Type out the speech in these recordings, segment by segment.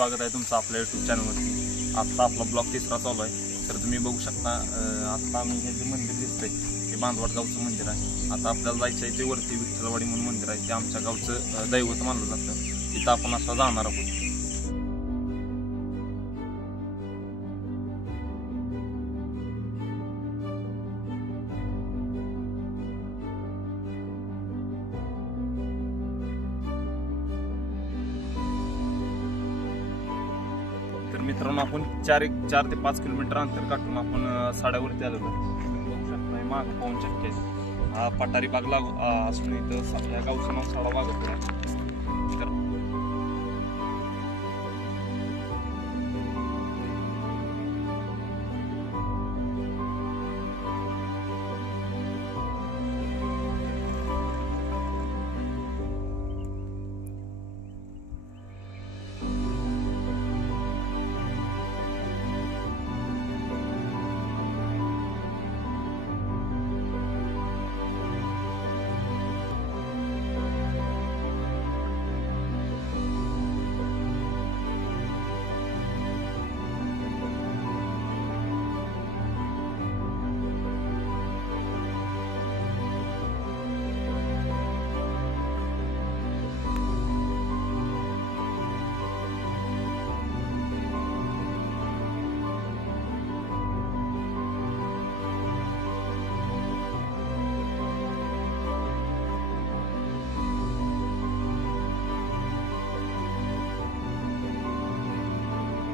स्वागत आहे तुमचं आपल्या यूट्यूब चॅनलवरती। आता आपला ब्लॉग तिसरा चालू आहे। तर तुम्ही बघू शकता आता आम्ही हे जे मंदिर दिसतंय ते बांधवड गावचं मंदिर आहे। आता आपल्याला जायचं आहे ते वरती विठ्ठलवाडी म्हणून मंदिर आहे, ते आमच्या गावचं दैवत मानलं जातं। तिथं आपण आता जाणार आहोत। तर मित्रांनो आपण 4 ते 5 किलोमीटर अंतर काढून आपण साड्यावरती आलो। बघू शकता माग पाऊन चक्के हा पठारी बाग लागू असून इथं या गावचं नाव साडा वागत आहे।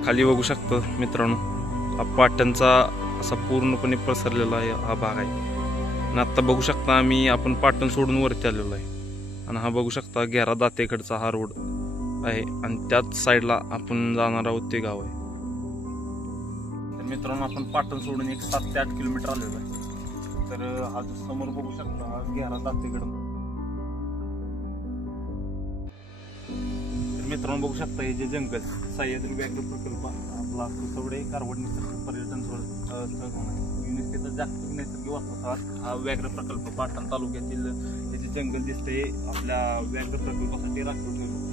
खाली बघू शकतो मित्रांनो, हा पाटणचा असा पूर्णपणे पसरलेला आहे हा भाग आहे। आणि आता बघू शकता आपण पाटण सोडून वरती आलेलो आहे। आणि हा बघू शकता घेरा दातेकडचा हा रोड आहे आणि त्याच साईडला आपण जाणार आहोत ते गाव आहे। तर मित्रांनो आपण पाटण सोडून 7 ते 8 किलोमीटर आलेलो आहे। तर हा समोर बघू शकता हा घेरा दातेकड। मित्रांनो बघू शकता हे जे जंगल सह्याद्री व्याघ्र प्रकल्प आपला कुसवडे कारवड निसर्ग पर्यटन स्थळ युनेस्कोचा जागतिक नैसर्गिक वारसा हा व्याघ्र प्रकल्प पाटण तालुक्यातील हे जे जंगल दिसते आपल्या व्याघ्र प्रकल्पासाठी राखीव ठेवलं।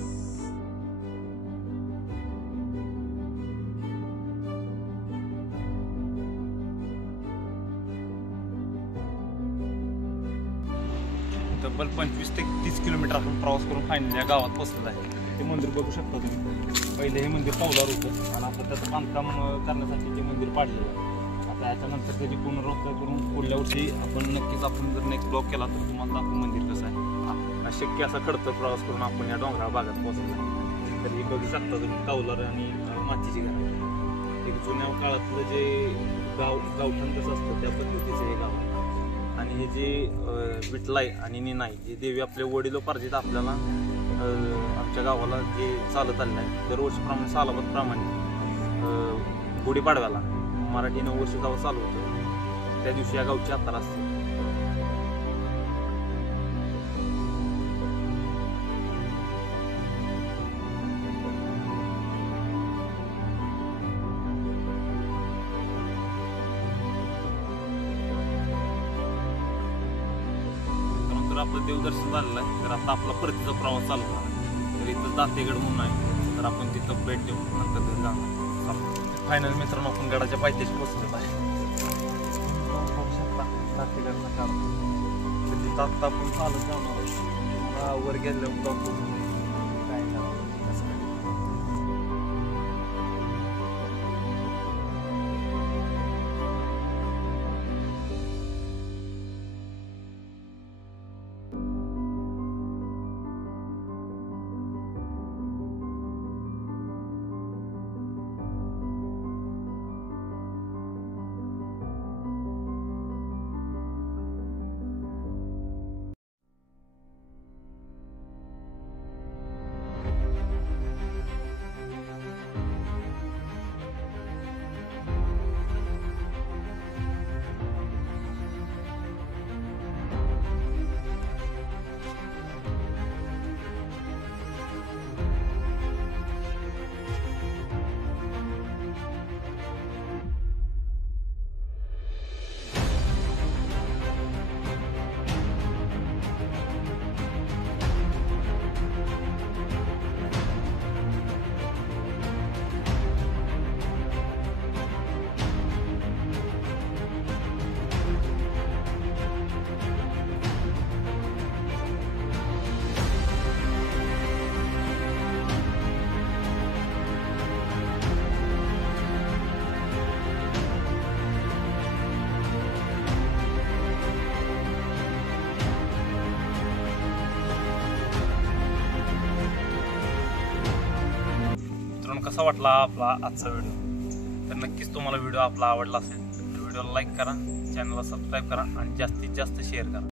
तब्बल 25 ते 30 किलोमीटर आपण प्रवास करून फायनली या गावात पोहोचलेला आहे। ते मंदिर बघू शकता तुम्ही, पहिले हे मंदिर कौलार होतं आणि आता त्याचं बांधकाम करण्यासाठी ते मंदिर पाडलेलं आहे। आता याच्यानंतर त्याची पुनरुत्थान करून पुढल्या वर्षी आपण नक्कीच आपण नेक्स्ट ब्लॉग केला तर तुम्हाला दाखवू मंदिर कसं आहे। शक्य असा खडतर प्रवास करून आपण या डोंगराळ भागात पोहोचलो आहे। तर हे बघू शकता तुम्ही कौलार आणि मातीची घरं, एक जुन्या काळातलं जे गावठण कसं असतं त्या पद्धतीचं हे गाव आहे। आणि हे जे विठलाई आणि निनाई हे देवी आपल्या वडिलोपार्जित आपल्याला आमच्या गावाला जे चालत आलेलं आहे। दरवर्षीप्रमाणे सालाबादप्रमाणे गुढीपाडव्याला मराठी नववर्ष जेव्हा चालू होतं त्या दिवशी या गावची यात्रा असते। तर आपलं देवदर्शन झालेलं आहे। तर आता आपला परतीचा प्रवास चालू झाला। तर इथं दातेगड म्हणून आहे, तर आपण तिथं भेट देऊ नंतर जाणार। फायनल मित्रांनो आपण गडाच्या पायथ्याशी पोहोचलेलो आहे। बघू शकता दातेगडचा काढ, तर तिथं आता आपण चालत जाणार वर गेल्यावर ब्लॉक काय कसं काय। कसा वाटला आपला आजचा व्हिडिओ, तर नक्कीच तुम्हाला व्हिडिओ आपला आवडला असेल तर व्हिडिओला लाईक करा, चॅनलला सबस्क्राईब करा आणि जास्तीत जास्त शेअर करा.